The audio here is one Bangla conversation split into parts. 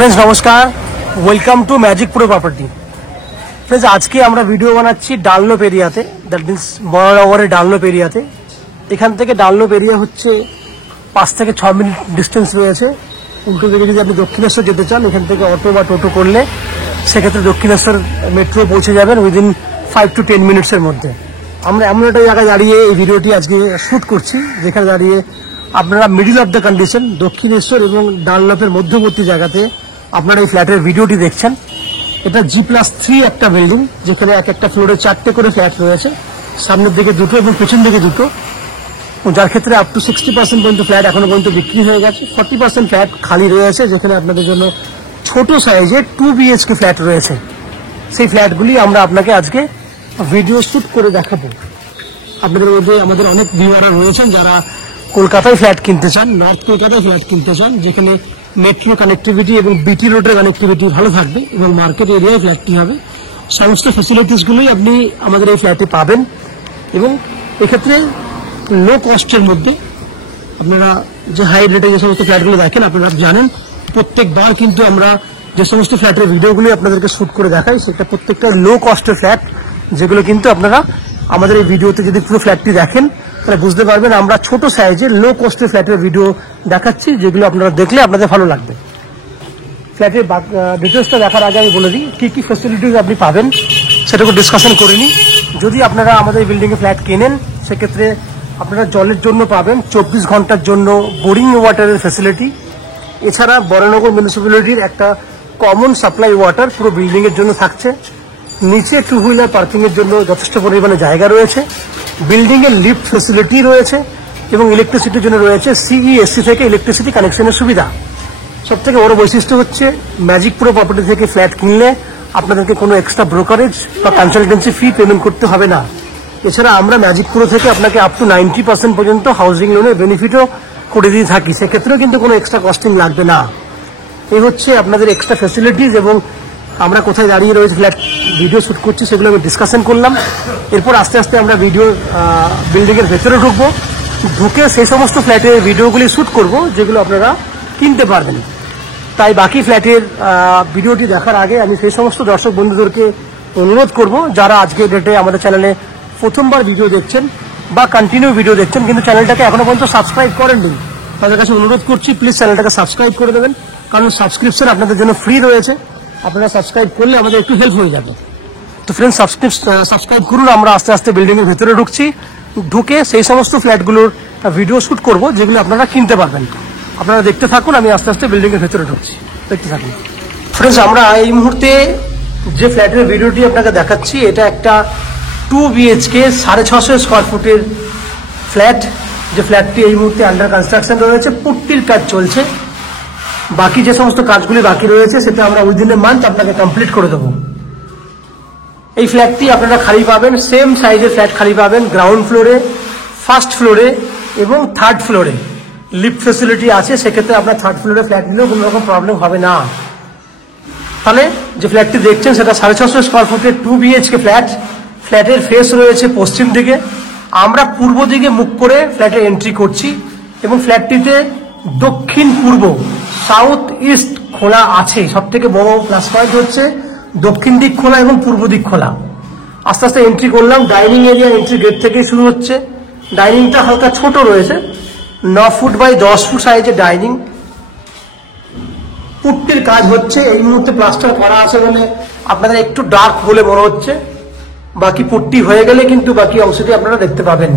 फ्रेंड्स नमस्कार, welcome to magic pro property. Friends आज के আমরা ভিডিও বানাচ্ছি ডানলোপ এরিয়াতে, দ্যাট মিন্স বড়নগরের ডানলোপ এরিয়াতে। এখান থেকে ডানলোপ এরিয়া হচ্ছে 5 থেকে 6 মিনিট ডিস্টেন্স রয়েছে। উল্টো দিকে যদি আপনি দক্ষিণেশ্বর যেতে চান, এখান থেকে অটো বা টোটো করলে সেক্ষেত্রে দক্ষিণেশ্বর মেট্রো পৌঁছে যাবেন উইদিন 5 to 10 মিনিটসের মধ্যে। আমরা এমন একটা জায়গায় দাঁড়িয়ে এই ভিডিওটি আজকে শ্যুট করছি, যেখানে দাঁড়িয়ে আপনারা middle of the condition Dakshineswar এবং ডানলপের মধ্যবর্তী জায়গাতে আপনারা এই ফ্ল্যাটের ভিডিওটি দেখছেন। এটা G+3 একটা বিল্ডিং, যেখানে এক একটা ফ্লোরে 4টে করে ফ্ল্যাট রয়েছে, সামনের দিকে 2টো এবং পেছন দিকে 2টো, যার ক্ষেত্রে আপ টু 60% পর্যন্ত ফ্ল্যাট এখনো পর্যন্ত বিক্রি হয়ে গেছে। 40% ফ্ল্যাট খালি রয়েছে, যেখানে আপনাদের জন্য ছোট সাইজের 2 BHK ফ্ল্যাট রয়েছে। সেই ফ্ল্যাটগুলি আমরা আপনাকে আজকে ভিডিও শ্যুট করে দেখাবো। আপনাদের মধ্যে আমাদের অনেক ভিউয়াররা রয়েছেন যারা কলকাতায় ফ্ল্যাট কিনতে চান, নর্থ কলকাতায় ফ্ল্যাট কিনতে চান, যেখানে মেট্রো কানেক্টিভিটি এবং বিটি রোডের কানেক্টিভিটি ভালো থাকবে এবং মার্কেট এরিয়ায় ফ্ল্যাটটি হবে। সমস্ত ফ্যাসিলিটিসগুলোই আপনি আমাদের এই ফ্ল্যাটে পাবেন এবং এক্ষেত্রে লো কস্টের মধ্যে আপনারা যে হাই রেটে যে সমস্ত ফ্ল্যাটগুলো দেখেন, আপনারা জানেন প্রত্যেকবার কিন্তু আমরা যে সমস্ত ফ্ল্যাটের ভিডিওগুলি আপনাদেরকে শ্যুট করে দেখাই, সেটা প্রত্যেকটা লো কস্টের ফ্ল্যাট, যেগুলো কিন্তু আপনারা আমাদের এই ভিডিওতে যদি পুরো ফ্ল্যাটটি দেখেন তাহলে বুঝতে পারবেন আমরা ছোট সাইজের লো কস্টের ফ্ল্যাটের ভিডিও দেখাচ্ছি, যেগুলো আপনারা দেখলে আপনাদের ভালো লাগবে। ফ্ল্যাটের ডিটেলসটা দেখার আগে আমি বলে দিই কী কী ফ্যাসিলিটিস আপনি পাবেন, সেটাকে ডিসকাশন করে নিই। যদি আপনারা আমাদের বিল্ডিংয়ে ফ্ল্যাট কেনেন, সেক্ষেত্রে আপনারা জলের জন্য পাবেন 24 ঘন্টার জন্য বোরিং ওয়াটারের ফ্যাসিলিটি। এছাড়া বরানগর মিউনিসিপ্যালিটির একটা কমন সাপ্লাই ওয়াটার পুরো বিল্ডিংয়ের জন্য থাকছে। নিচে 2 হুইলার পার্কিংয়ের জন্য যথেষ্ট পরিমাণে জায়গা রয়েছে। বিল্ডিংয়ের লিফট ফ্যাসিলিটি রয়েছে এবং ইলেকট্রিসিটির জন্য রয়েছে CESC থেকে ইলেকট্রিসিটি কানেকশনের সুবিধা। সবথেকে বড় বৈশিষ্ট্য হচ্ছে ম্যাজিক প্রো প্রপার্টি থেকে ফ্ল্যাট কিনলে আপনাদেরকে কোনো এক্সট্রা ব্রোকারেজ বা কনসালটেন্সি ফি পেমেন্ট করতে হবে না। এছাড়া আমরা ম্যাজিক প্রো থেকে আপনাকে আপ টু 90% পর্যন্ত হাউজিং লোনের বেনিফিটও করে দিয়ে থাকি, সেক্ষেত্রেও কিন্তু কোনো এক্সট্রা কস্টিং লাগবে না। এই হচ্ছে আপনাদের এক্সট্রা ফ্যাসিলিটিস। এবং আমরা কোথায় দাঁড়িয়ে রয়েছে ফ্ল্যাট ভিডিও শ্যুট করছি সেগুলো আমি ডিসকাশন করলাম। এরপর আস্তে আস্তে আমরা বিল্ডিংয়ের ভেতরে ঢুকবো, ঢুকে সেই সমস্ত ফ্ল্যাটের ভিডিওগুলি শ্যুট করব যেগুলো আপনারা কিনতে পারবেন। তাই বাকি ফ্ল্যাটের ভিডিওটি দেখার আগে আমি সেই সমস্ত দর্শক বন্ধুদেরকে অনুরোধ করব যারা আজকের ডেটে আমাদের চ্যানেলে প্রথমবার ভিডিও দেখছেন বা কন্টিনিউ ভিডিও দেখছেন কিন্তু চ্যানেলটাকে এখনো পর্যন্ত সাবস্ক্রাইব করেননি, তাদের কাছে অনুরোধ করছি প্লিজ চ্যানেলটাকে সাবস্ক্রাইব করে দেবেন, কারণ সাবস্ক্রিপশন আপনাদের জন্য ফ্রি রয়েছে। আপনারা সাবস্ক্রাইব করলে আমাদের একটু হেল্প হয়ে যাবে। তো ফ্রেন্ডস সাবস্ক্রাইব করুন। আমরা আস্তে আস্তে বিল্ডিংয়ের ভেতরে ঢুকছি, ঢুকে সেই সমস্ত ফ্ল্যাটগুলোর ভিডিও শ্যুট করব যেগুলো আপনারা কিনতে পারবেন। আপনারা দেখতে থাকুন, আমি আস্তে আস্তে বিল্ডিংয়ের ভেতরে ঢুকছি, দেখতে থাকুন। ফ্রেন্ডস আমরা এই মুহূর্তে যে ফ্ল্যাটের ভিডিওটি আপনাকে দেখাচ্ছি, এটা একটা 2 BHK 650 স্কোয়ার ফুটের ফ্ল্যাট। যে ফ্ল্যাটটি এই মুহূর্তে আন্ডার কনস্ট্রাকশন রয়েছে, পুট্টির কাজ চলছে। বাকি যে সমস্ত কাজগুলি বাকি রয়েছে সেটা আমরা উইদিন এ মান্থ আপনাকে কমপ্লিট করে দেবো। এই ফ্ল্যাটটি আপনারা খালি পাবেন, সেম সাইজের ফ্ল্যাট খালি পাবেন গ্রাউন্ড ফ্লোরে, ফার্স্ট ফ্লোরে এবং থার্ড ফ্লোরে। লিফট ফ্যাসিলিটি আছে, সেক্ষেত্রে আপনার থার্ড ফ্লোরে ফ্ল্যাট নিলেও কোনো রকম প্রবলেম হবে না। তাহলে যে ফ্ল্যাটটি দেখছেন সেটা 650 স্কোয়ার ফুটের 2 BHK ফ্ল্যাট। ফ্ল্যাটের ফেস রয়েছে পশ্চিম দিকে, আমরা পূর্ব দিকে মুখ করে ফ্ল্যাটে এন্ট্রি করছি এবং ফ্ল্যাটটিতে দক্ষিণ পূর্ব সাউথ ইস্ট খোলা আছে। সব থেকে বড় প্লাস পয়েন্ট হচ্ছে দক্ষিণ দিক খোলা এবং পূর্ব দিক খোলা। আস্তে আস্তে এন্ট্রি করলাম, ডাইনিং এরিয়া এন্ট্রি গেট থেকেই শুরু হচ্ছে। ডাইনিংটা হালকা ছোট রয়েছে, 9 ফুট বাই 10 ফুট সাইজের ডাইনিং। পুট্টির কাজ হচ্ছে, এই মুহূর্তে প্লাস্টার করা আছে বলে আপনাদের একটু ডার্ক বলে মনে হচ্ছে, বাকি পুট্টি হয়ে গেলে কিন্তু বাকি অংশটি আপনারা দেখতে পাবেন।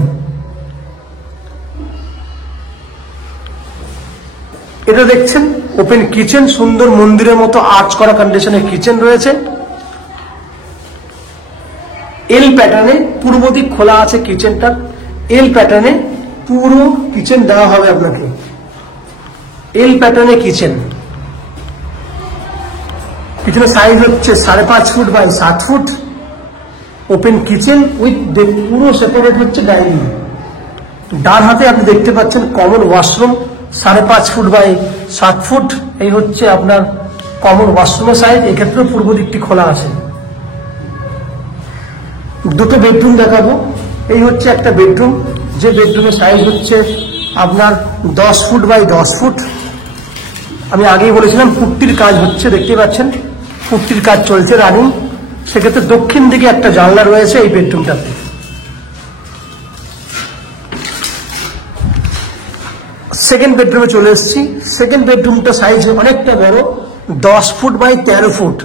এটা দেখছেন ওপেন কিচেন, সুন্দর মন্দিরের মতো আর্চ করা কন্ডিশনের কিচেন রয়েছে। এল প্যাটার্নে পূর্ব দিক খোলা আছে কিচেনটা, এল প্যাটার্নে পুরো কিচেন দেওয়া হবে আপনাকে। এল প্যাটার্নে কিচেন, কিচেনের সাইজ হচ্ছে 5.5 foot by 7 foot. Open kitchen with পুরো সেপারেট হচ্ছে ডাইনিং। ডান হাতে আপনি দেখতে পাচ্ছেন common washroom, 5.5 foot by 7 foot. এই হচ্ছে আপনার কমন ওয়াশরুমের সাইজ, এক্ষেত্রে পূর্ব দিকটি খোলা আছে। দুটো বেডরুম দেখাবো। এই হচ্ছে একটা বেডরুম, যে বেডরুমের সাইজ হচ্ছে আপনার 10 ফুট বাই 10 ফুট। আমি আগেই বলেছিলাম পুট্টির কাজ হচ্ছে, দেখতে পাচ্ছেন পুট্টির কাজ চলছে রানিং। সেক্ষেত্রে দক্ষিণ দিকে একটা জানলা রয়েছে এই বেডরুমটাতে। সেকেন্ড বেডরুমে চলে এসেছি। সেকেন্ড বেডরুমটা সাইজ অনেকটা বড়, 10 foot by 13 foot.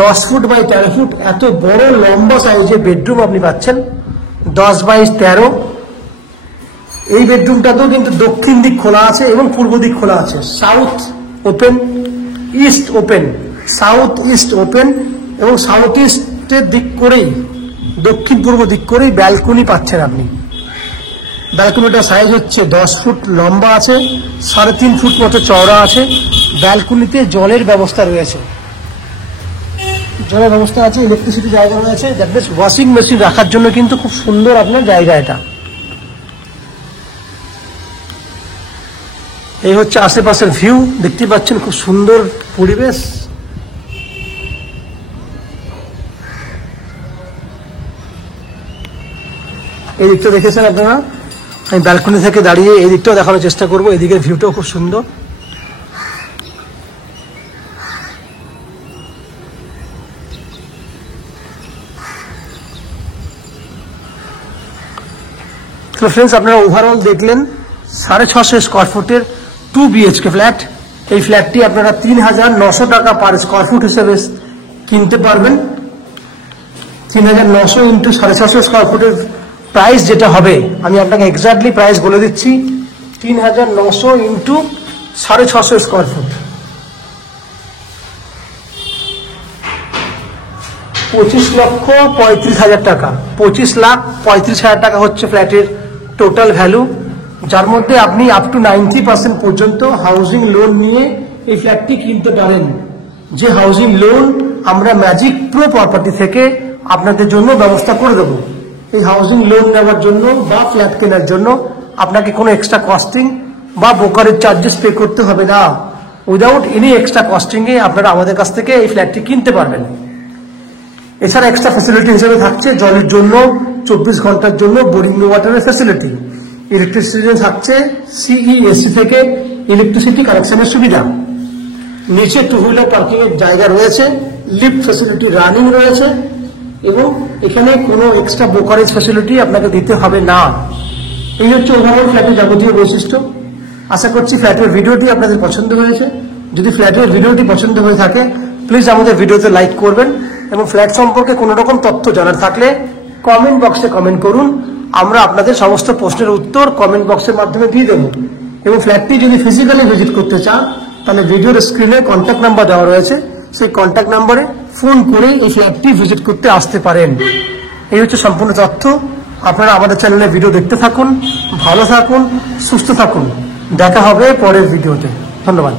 10 foot by 13 foot এত বড় লম্বা সাইজের বেডরুম আপনি পাচ্ছেন, 10 বাই 13। এই বেডরুমটাতেও কিন্তু দক্ষিণ দিক খোলা আছে এবং পূর্ব দিক খোলা আছে। South open, east open, south east open এবং সাউথ ইস্টের দিক করেই, দক্ষিণ পূর্ব দিক করেই ব্যালকনি পাচ্ছেন আপনি। ব্যালকনিটার সাইজ হচ্ছে 10 ফুট লম্বা আছে, 3.5 ফুট মতো চওড়া আছে। ব্যালকনিতে জলের ব্যবস্থা রয়েছে, জলের ব্যবস্থা আছে, ইলেকট্রিসিটি জায়গা রয়েছে। দ্যাট মিনস ওয়াশিং মেশিন রাখার জন্য কিন্তু খুব সুন্দর আপনার জায়গা এটা। এই হচ্ছে আশেপাশের ভিউ, দেখতে পাচ্ছেন খুব সুন্দর পরিবেশ। এই দিকটা দেখেছেন আপনারা, আমি ব্যালকনি থেকে দাঁড়িয়ে এই দিকটাও দেখানোর চেষ্টা করবো। এদিকের ভিউটাও খুব সুন্দর। তো ফ্রেন্ডস, আপনারা ওভারঅল দেখলেন 650 স্কোয়ার ফুটের 2 BHK ফ্ল্যাট। এই ফ্ল্যাটটি আপনারা 3,900 টাকা পার স্কোয়ার ফুট হিসেবে কিনতে পারবেন। 3,900 ইন্টু 650 স্কোয়ার ফুটের প্রাইস যেটা হবে, আমি আপনাকে এক্স্যাক্টলি প্রাইস বলে দিচ্ছি। 3,900 ইন্টু 650 স্কোয়ার ফুট, 25,35,000 টাকা। 25,35,000 টাকা হচ্ছে ফ্ল্যাটের টোটাল ভ্যালু, যার মধ্যে আপনি আপ টু 90% পর্যন্ত হাউজিং লোন নিয়ে এই ফ্ল্যাটটি কিনতে পারেন। যে হাউজিং লোন আমরা ম্যাজিক প্রো প্রপার্টি থেকে আপনাদের জন্য ব্যবস্থা করে দেবো। এই হাউজিং লোন নেওয়ার জন্য বা ফ্ল্যাট কেনার জন্য আপনাকে কোনো এক্সট্রা কস্টিং বা ব্রোকারেজ চার্জেস পে করতে হবে না। উইদাউট এনি এক্সট্রা কস্টিংয়ে আপনারা আমাদের কাছ থেকে এই ফ্ল্যাটটি কিনতে পারবেন। এছাড়া এক্সট্রা ফ্যাসিলিটি হিসেবে থাকছে জলের জন্য 24 ঘন্টার জন্য বোরিং ওয়াটারের ফ্যাসিলিটি। ইলেকট্রিসিটি থাকছে CESC থেকে ইলেকট্রিসিটি কানেকশনের সুবিধা। নিচে 2 হুইলার পার্কিং এর জায়গা রয়েছে, লিফট ফ্যাসিলিটি রানিং রয়েছে এবং এখানে কোনো এক্সট্রা ব্রোকারেজ ফ্যাসিলিটি আপনাকে দিতে হবে না। এই হচ্ছে ওভারঅল ফ্ল্যাটের যাবতীয় বৈশিষ্ট্য। আশা করছি ফ্ল্যাটের ভিডিওটি আপনাদের পছন্দ হয়েছে। যদি ফ্ল্যাটের ভিডিওটি পছন্দ হয়ে থাকে প্লিজ আমাদের ভিডিওতে লাইক করবেন এবং ফ্ল্যাট সম্পর্কে কোনো রকম তথ্য জানার থাকলে কমেন্ট বক্সে কমেন্ট করুন। আমরা আপনাদের সমস্ত প্রশ্নের উত্তর কমেন্ট বক্সের মাধ্যমে দিয়ে দেবো। এবং ফ্ল্যাটটি যদি ফিজিক্যালি ভিজিট করতে চান তাহলে ভিডিওর স্ক্রিনে কন্ট্যাক্ট নাম্বার দেওয়া রয়েছে, সেই কন্ট্যাক্ট নাম্বারে ফোন করে এই ফ্ল্যাটটি ভিজিট করতে আসতে পারেন। এই হচ্ছে সম্পূর্ণ তথ্য। আপনারা আমাদের চ্যানেলে ভিডিও দেখতে থাকুন, ভালো থাকুন, সুস্থ থাকুন। দেখা হবে পরের ভিডিওতে। ধন্যবাদ।